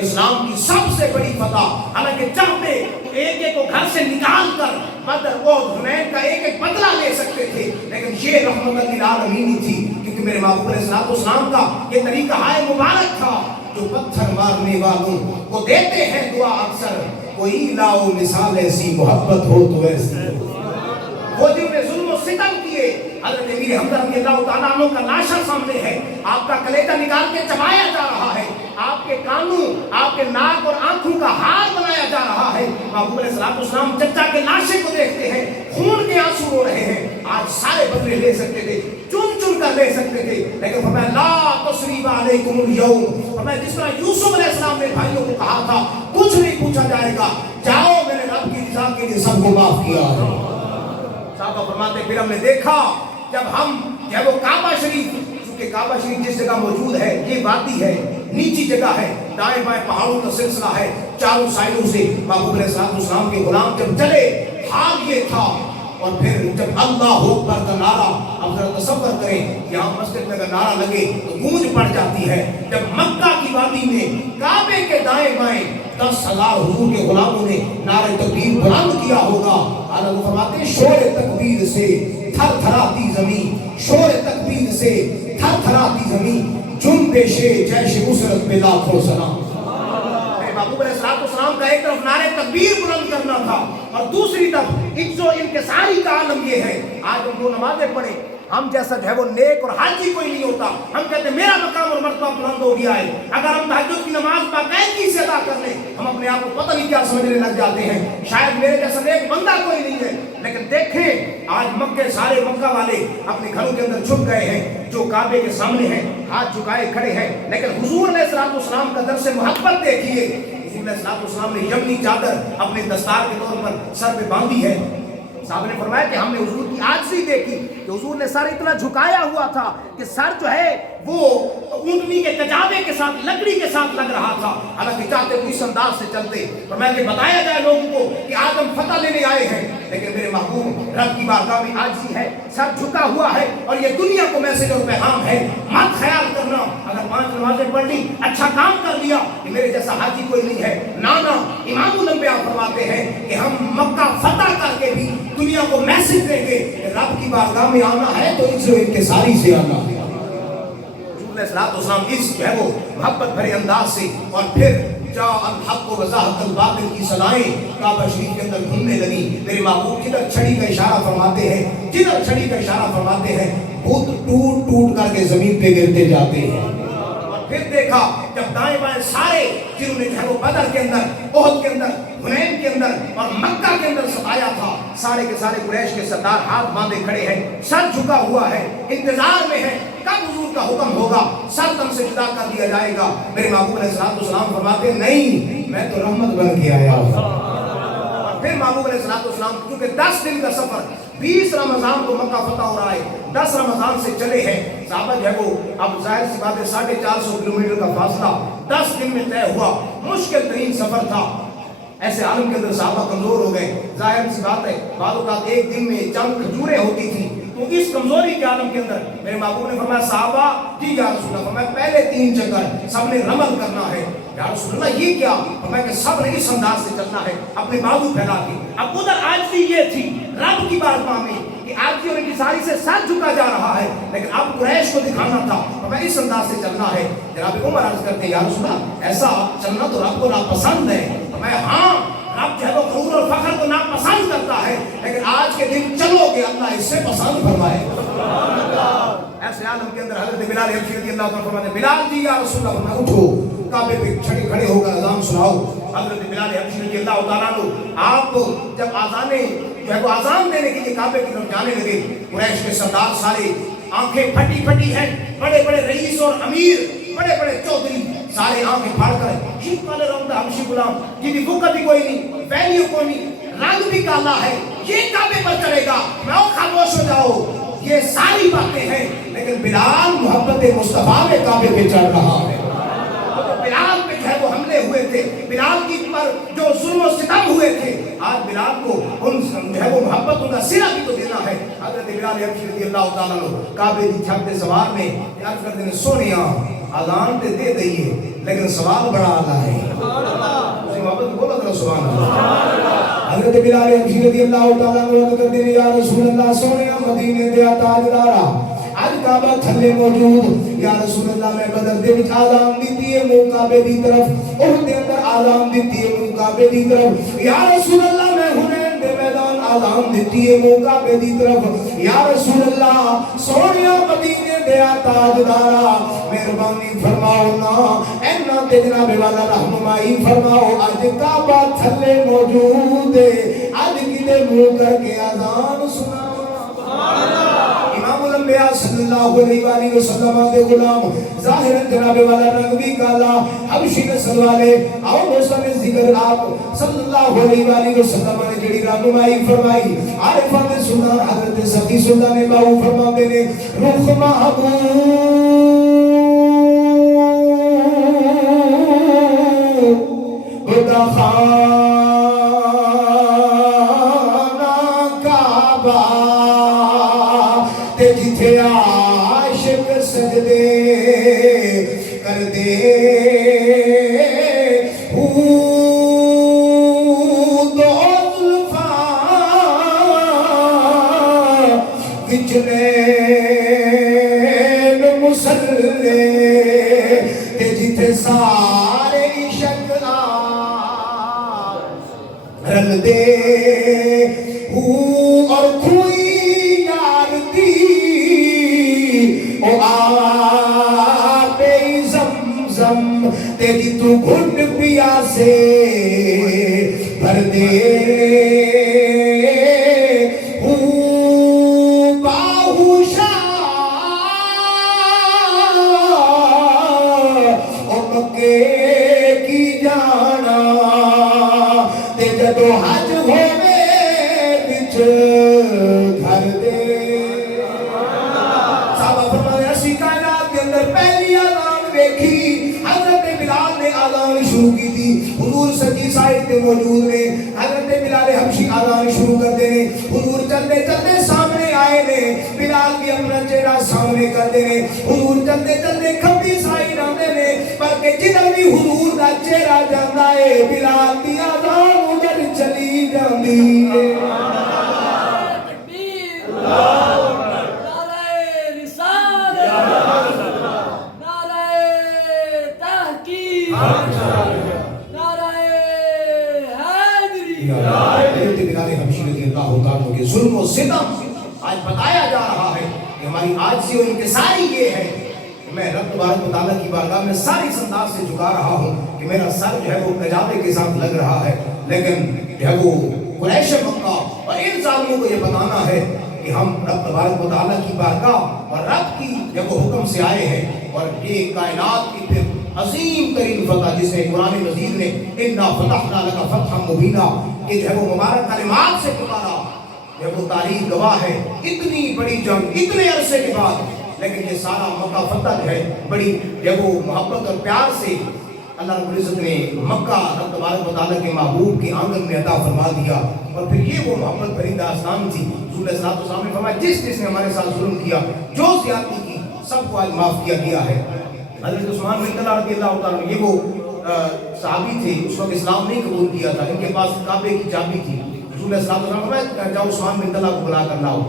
اسلام کی سب سے بڑی فتح, حالانکہ چاہتے ایک ایک کو گھر سے نکال کر بدر احد حنین کا ایک ایک بدلہ لے سکتے تھے, لیکن یہ رحمت للعالمین تھی, کیونکہ میرے محبوب علیہ السلام کا یہ طریقہ ہائے مبارک تھا. جو پتھر مارنے والوں کو دیتے ہیں دعا اکثر, کوئی لاؤ مثال ایسی محبت ہو تو ایسی. وہ جنہوں نے ظلم و ستم کیے, حضرت امیر حمزہ رضی اللہ تعالیٰ عنہ کا لاشا سامنے ہے, آپ کا کلیجہ نکال کے چبایا جا رہا ہے, آپ کے کانوں, آپ کے ناک اور آنکھوں کا ہار بنایا جا رہا ہے. محبوب علیہ السلام چچا کے لاشے کو دیکھتے ہیں, خون کے آنسو رو رہے ہیں. آج سارے بدلے لے سکتے تھے, چن چن کر لے سکتے تھے, لیکن فرمایا لا تثریب علیکم اليوم, فرمایا جس طرح یوسف علیہ السلام نے بھائیوں کو کہا تھا کچھ نہیں پوچھا جائے گا, جاؤ میں نے رب کی رضا کے لیے سب کو معاف کیا ہے. صحابہ فرماتے پھر ہم نے دیکھا جب ہم جب وہ کعبہ شریف, چونکہ کعبہ شریف جس جگہ موجود ہے یہ وادی ہے, نیچی جگہ ہے, دائیں بائیں پہاڑوں کا سلسلہ ہے, چاروں سائڈوں سے محبوب علیہ السلام کے غلام جب چلے حال یہ تھا. اور پھر جب اللہ اکبر کا نعرہ, اب ذرا تصور کریں یہاں مسجد میں اگر نعرہ لگے تو گونج پڑ جاتی ہے. جب مکہ کی وادی میں کعبے کے دائیں بائیں 10,000 حضور کے غلاموں نے نعرہ تکبیر بلند کیا ہوگا, حضرت فرماتے ہیں شور تکبیر سے تھر تھراتی زمین, شور تکبیر سے تھر تھراتی زمین, جنبش جیش نصرت پہ لاکھوں سلام. محبوب علیہ السلام کا ایک طرف نعرہ تکبیر بلند کرنا تھا, اور دوسری طرف عجز و انکساری کا عالم یہ ہے. آج ہم 2 نمازیں پڑھیں, ہم جیسا جو ہے وہ نیک اور حاجی کوئی نہیں ہوتا. ہم کہتے ہیں میرا مقام اور مرتبہ بلند ہو گیا ہے. اگر ہم تہجد کی نماز باقاعدگی سے ادا کر لیں, ہم اپنے آپ کو پتہ نہیں کیا سمجھنے لگ جاتے ہیں, شاید میرے جیسا نیک بندہ کوئی نہیں ہے. لیکن دیکھیں آج مکے سارے مکہ والے اپنے گھروں کے اندر چھپ گئے ہیں, جو کعبے کے سامنے ہیں ہاتھ جھکائے کھڑے ہیں, لیکن حضور علیہ السلام کا درس محبت دیکھیے. حضور علیہ السلام نے یمنی چادر اپنے دستار کے طور پر سر پہ باندھی ہے. صاحب نے فرمایا کہ ہم نے حضور کی عاجزی دیکھی کہ حضور نے سر اتنا جھکایا ہوا تھا کہ سر جو ہے وہ اونٹنی کے کجاوے کے ساتھ, لکڑی کے ساتھ لگ رہا تھا. حالانکہ چاہتے تو اس انداز سے چلتے, فرمایا کہ بتایا جائے لوگوں کو کہ آج ہم فتح لینے آئے ہیں, لیکن میرے محبوب رب کی بارگاہ میں عاجزی ہے, سر جھکا ہوا ہے, اور یہ دنیا کو میسج اور پیغام ہے. مت خیال کرنا اگر 5 نمازیں پڑھ لی, اچھا کام کر لیا, کہ میرے جیسا حاجی کوئی نہیں ہے. نانا امام الانبیاء فرماتے ہیں کہ ہم مکہ فتح کر کے بھی دنیا کو میسج دیں گے کہ رب کی بارگاہ میں آنا ہے تو اس انکساری سے آنا ہے. السلام اس جو ہے وہ محبت بھرے انداز سے, اور پھر جا الحق و وضاحت الباطل کی صدائیں کعبہ شریف کے اندر گھومنے لگی. میرے محبوب جدھر چھڑی کا اشارہ فرماتے ہیں, جدھر چھڑی کا اشارہ فرماتے ہیں, بت ٹوٹ ٹوٹ کر کے زمین پہ گرتے جاتے ہیں. اور پھر دیکھا جب دائیں بائیں سارے جنہوں نے جو ہے وہ بدر کے اندر, احد کے اندر, حنین کے اندر اور مکہ کے اندر ستایا تھا, سارے کے سارے قریش کے سردار ہاتھ باندھے کھڑے ہیں, سر جھکا ہوا ہے, انتظار میں ہے کب حضور کا حکم ہوگا, سر تن سے جدا کر دیا جائے گا. میرے محبوب علیہ السلام فرماتے ہیں نہیں, میں تو رحمت بن کے آیا ہوں. اور پھر محبوب علیہ السلام کیونکہ 10 دن کا سفر, 20 رمضان کو مکہ فتح ہو رہا ہے, 10 رمضان سے چلے ہیں. صحابہ جو ہے وہ اب ظاہر سی بات ہے 450 کلومیٹر کا فاصلہ 10 دن میں طے ہوا, مشکل ترین سفر تھا. ایسے عالم کے اندر صحابہ کمزور ہو گئے, ظاہر سی بات ہے بعض اوقات ایک دن میں چند کھجوریں ہوتی تھی. تو اس کمزوری کے عالم کے اندر میرے محبوب نے فرمایا صحابہ جی یا رسول اللہ, فرمایا پہلے 3 چکر سب نے رمل کرنا ہے. یا رسول اللہ یہ کیا, فرمایا کہ سب نے اس انداز سے چلنا ہے اپنے بازو پھیلا کے. اب ادھر عاجزی یہ تھی رب کی بارگاہ میں کہ آج کی اور انکساری سے سر جھکا جا رہا ہے، لیکن اب قریش کو دکھانا تھا ہمیں اس انداز سے چلنا ہے۔ جناب عمر عرض کرتے ہیں یا رسول اللہ ایسا چلنا تو رب کو ناپسند ہے۔ میں ہاں رب جو ہے وہ غرور اور فخر کو ناپسند کرتا ہے، لیکن آج کے دن چلو گے اللہ اس سے پسند فرمائے۔ ایسے عالم کے اندر حضرت بلال حبشی رضی اللہ عنہ فرماتے ہیں بلال جی یا رسول اللہ فرمایا اٹھو کعبے پہ کھڑے ہو کر اذان سناؤ۔ حضرت بلال حبشی رضی اللہ تعالیٰ عنہ آپ جب آذان دینے کے لیے کعبے کی طرف جانے لگے، قریش کے سردار سارے آنکھیں پھٹی پھٹی ہیں، بڑے بڑے رئیس اور امیر، بڑے بڑے چودھری سارے آنکھیں پھاڑ کر یہ کالے رنگ کا حبشی غلام جی بھی بھوکا بھی کوئی نہیں، ویلیو کوئی نہیں، رنگ بھی کالا ہے، یہ کعبے پر چلے گا، میں خاموش ہو جاؤ۔ یہ ساری باتیں ہیں، لیکن بلال محبت مصطفیٰ میں کعبے پہ چڑھ رہا ہے۔ بلال پہ جو ہے وہ حملے ہوئے تھے، بلال کی پر جو ظلم و ستم ہوئے تھے، آج بلال کو ان جو ہے وہ محبت ان کا صلہ بھی تو دینا ہے۔ حضرت بلال حبشی رضی اللہ تعالیٰ عنہ کعبے کی چھت پہ سوار میں عرض کرتے ہیں سونیا اذان تے دے دئیے لیکن سوال بڑا آلہ ہے۔ اسی محبت بولا تھا سبحان اللہ۔ حضرت بلال حبشی رضی اللہ تعالیٰ عنہ عرض کرتے ہیں یا رسول اللہ سونیا مدینے دے تاجدارا آج کعبہ تھلے موجود، یا رسول اللہ میں بدر دے وچ آزام دیتی ہے منہ کعبے دی طرف، احد دے اندر آزام دیتی ہے منہ کعبے دی طرف، یا رسول اللہ میں حنین دے میدان آزام دیتی ہے منہ کعبے دی طرف، یا رسول اللہ سونیا مدینے دے تاجدارا مہربانی فرماؤ نا اینا تے جناب والا رہنمائی فرماؤ، آج کعبہ تھلے موجود ہے، آج کدے منہ کر کے آزان سنا۔ امام الانبیاء صلی اللہ علیہ وآلہ وسلم دے غلام ظاہراً جناب والا رنگ بھی کالا حبشی نسل والے اور موسم ذکر آپ صلی اللہ علیہ وآلہ وسلم نے جڑی رہنمائی فرمائی عارفان سلطان حضرت سخی سلطان باہو فرماتے نے رخ محبوب خدا خانہ کعبہ تے جتھے عاشق سجدے کر دے دو زلفاں وچنے مسلے تے جتھے سارے عشق رل دے اور کوئی یار دی او آبِ زمزم تیری تو گھٹ پیاسے بھر دے باہو شاہ او مکے کی جانا تے جدو حج ہوئے بچ گھر دے۔ صحابہ فرماتے ہیں اسی کائنات کے اندر پہلی آزان دیکھی حضرت بلال نے آزان شروع کی تھی، حضور سجی سائد کے موجود نے، حضرت بلال حبشی آزان شروع کر دینے، حضور چلتے چلتے سامنے آئے نے، بلال بھی اپنا چہرہ سامنے کر دینے، حضور چلتے چلتے کھمبی سائد آتے نے، بلکہ جدھر بھی حضور کا چہرہ جانا ہے بلال دی آزان ادھر چلی جاندی ہے۔ ظلم و ستم آج بتایا جا رہا ہے کہ ہماری آجزی و انکساری یہ ہے کہ میں رب تبارک و تعالیٰ کی بارگاہ میں ساری انداز سے جھکا رہا ہوں کہ میرا سر جو ہے وہ کجاوے کے ساتھ لگ رہا ہے، لیکن جو ہے وہ قریش مکہ اور ان ظالموں کو یہ بتانا ہے کہ ہم رب تبارک و تعالیٰ کی بارگاہ اور رب کی جب وہ حکم سے آئے ہیں، اور یہ کائنات کی پھر عظیم ترین فتح جسے قرآن مجید نے اِنَّا فَتَحْنَا لَكَ فَتْحًا مُبِينًا کہ جو ہے وہ مبارک کلمات سے پکارا، جب وہ تاریخ گواہ ہے اتنی بڑی جنگ اتنے عرصے کے بعد، لیکن یہ سارا مکہ فتح ہے بڑی جب وہ محبت اور پیار سے اللہ رب العزت نے مکہ رب تبارک و تعالیٰ کے محبوب کے آنگن میں عطا فرما دیا، اور پھر یہ وہ محبت بھری داستان تھی۔ رسول اللہ صلی اللہ علیہ وسلم نے فرمایا جس نے ہمارے ساتھ ظلم کیا، جو زیادتی کی، سب کو آج معاف کیا گیا ہے۔ حضرت عثمان بن طلحہ رضی اللہ تعالیٰ عنہ یہ وہ صحابی تھے، اس وقت اسلام نہیں قبول کیا تھا، ان کے پاس کعبے کی چابی تھی۔ رسول اللہ صلی اللہ علیہ وسلم نے فرمایا جاؤ عثمان بن طلحہ کو بلا کر لاؤ۔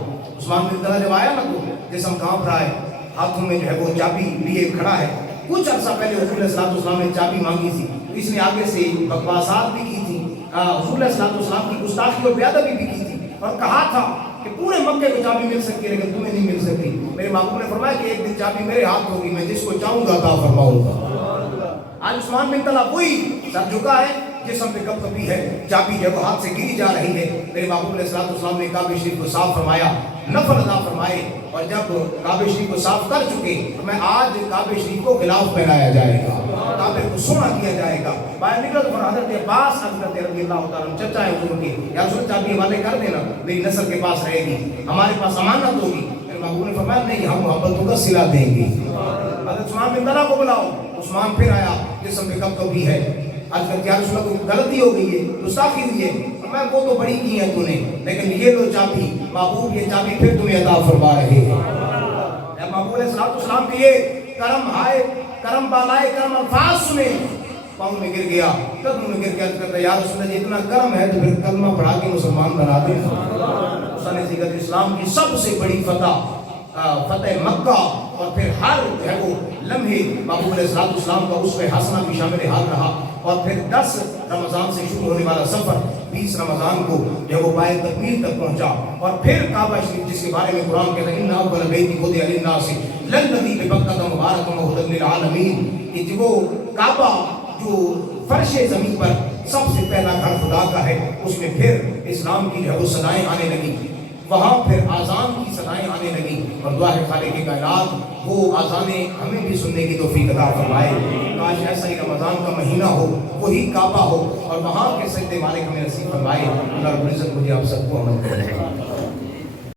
عثمان بن طلحہ جب آیا نا تو جسم کانپ رہا ہے، ہاتھوں میں جو ہے وہ چابی لیے کھڑا ہے. کچھ عرصہ پہلے حضور علیہ السلام نے چابی مانگی تھی، اس نے آگے سے بکواسات بھی کی تھی، حضور علیہ السلام کی گستاخی اور بے ادبی بھی کی تھی، اور کہا تھا کہ پورے مکے کو چابی مل سکتی ہے لیکن تمہیں نہیں مل سکتی. میرے محبوب نے فرمایا کہ ایک دن چابی میرے ہاتھ ہوگی، میں جس کو چاہوں گا عطا فرماؤں گا. آج عثمان بن طلحہ وہی سر جھکا ہے، جسم پہ کب کبھی ہے، چابی جب ہاتھ سے گری جا رہی ہے. میرے محبوب علیہ السلام نے کعبہ شریف کو صاف فرمایا، نفل ادا فرمائے، اور جب کعبہ شریف کو صاف کر چکے تو میں آج کعبہ شریف کو غلاف پہنایا جائے گا، کعبے کو سونا کیا جائے گا. باہر نکل تو حضرت عباس حضرت رضی اللہ تعالیٰ چچا ہے حضور کے، یا رسول چابی حوالے کر دینا، میری نسل کے پاس رہے گی، ہمارے پاس امانت ہوگی. میرے محبوب نے فرمایا نہیں، ہم محبتوں کا صلہ دیں گے. حضرت عثمان بن طلحہ کو بلاؤ. عثمان پھر آیا، جسم پہ کب کبھی ہے. آج کل کیا رسول کو غلطی ہو گئی ہے، گستاخی ہوئی ہے، میں وہ تو بڑی کی ہے تو نے، لیکن یہ لو چابی، محبوب یہ چابی پھر تمہیں عطا فرما رہے ہیں. محبوب علیہ السلام کے یہ کرم ہائے، کرم بالائے، کرم الفاظ سنے، پاؤں میں گر گیا، قدموں میں گر گیا. کہتا ہے یا رسول اللہ اتنا کرم ہے تو پھر کلمہ پڑھا کے مسلمان بنا دے. سن زیغت اسلام کی سب سے بڑی فتح مکہ، اور پھر ہر جو ہے وہ لمحے محبوب علیہ السلام کا اسوہ حسنہ بھی شامل حال رہا. اور پھر 10 رمضان سے شروع ہونے والا سفر 20 رمضان کو جو وہ پائے تکمیل تک پہنچا. اور پھر کعبہ شریف جس کے بارے میں قرآن کہتا ہے ان اول بیت وضع للناس للذی ببکۃ مبارک وہدی للعالمین، کہ وہ کعبہ جو فرش زمین پر سب سے پہلا گھر خدا کا ہے، اس میں پھر اسلام کی جو صدائیں آنے لگی، وہاں پھر آذان کی صدائیں آنے لگی. اور دعا ہے خالق کائنات وہ آذانیں ہمیں بھی سننے کی توفیق عطا فرمائے. کاش ایسا ہی رمضان کا مہینہ ہو، وہی کعبہ ہو، اور وہاں کے سجدے مالک ہمیں نصیب فرمائے. اللہ رب العزت مجھے آپ سب کو عمل کرے.